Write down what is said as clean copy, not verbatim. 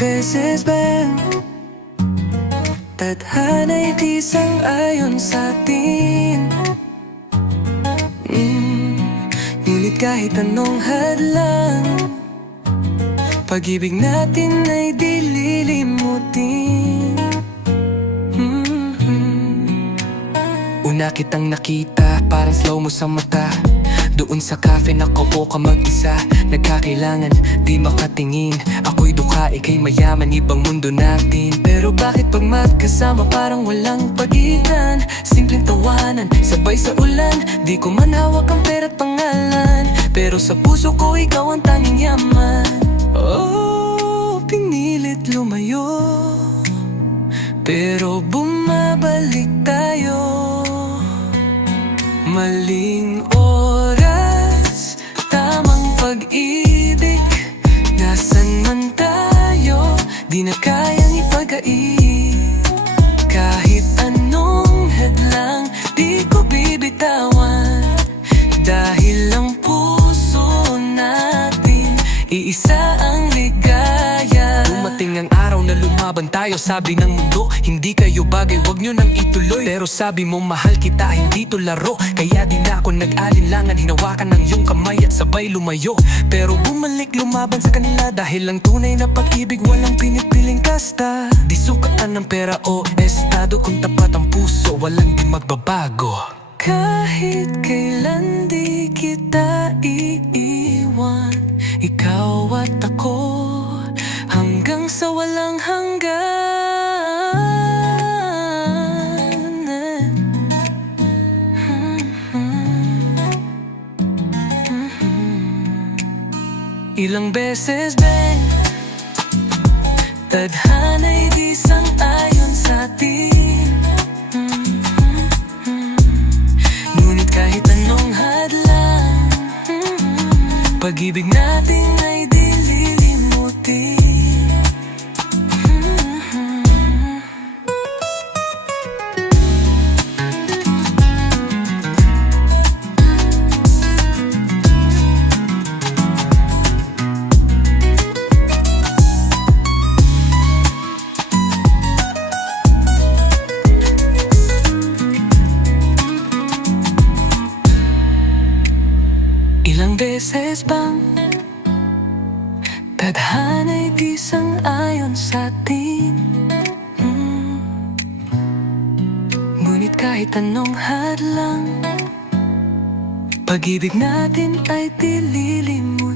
beses ba tadhana'y di sang-ayon sa'tin? Ngunit kahit anong hadlang, pag-ibig natin ay di lilimutin. Una kitang nakita, parang slow mo sa mata. Doon sa cafe nakaupo ka mag-isa, nagkakailangan, di makatingin. Ako'y dukha, ika'y mayaman, ibang mundo natin. Pero bakit pag magkasama parang walang pagitan? Simpleng tawanan, sabay sa ulan. Di ko man hawak ang pera't pangalan, pero sa puso ko ikaw ang tanging yaman. Oh, pinilit lumayo, pero bumabalik tayo. Maling oras, tamang pag-ibig. Nasaan man tayo, di na kayang ipag-aib. Kahit anong hadlang, di ko bibitawan. Dahil ang puso natin, iisa ang ligaya. Dumating ang araw na lumaban tayo, sabi ng mundo, hindi kayo bagay, wag nyo nang ituloy. Pero sabi mo mahal kita, hindi to laro. Kaya di na ako nag-alinlangan, hinawakan ng iyong kamay at sabay lumayo. Pero bumalik lumaban sa kanila, dahil ang tunay na pag-ibig walang pinipiling kasta. Di sukatan ng pera o estado, kung tapat ang puso, walang di magbabago. Kahit kailan di kita iiwan, ikaw at ako, hanggang sa walang hanggan. Ilang beses ba tadhana'y di sang-ayon sa'tin? Ngunit kahit anong hadlang, pag-ibig natin ay di lilimutin. Ilang beses bang tadhana'y di sang-ayon sa'tin? Ngunit kahit anong hadlang, pag-ibig natin ay di lilimutin.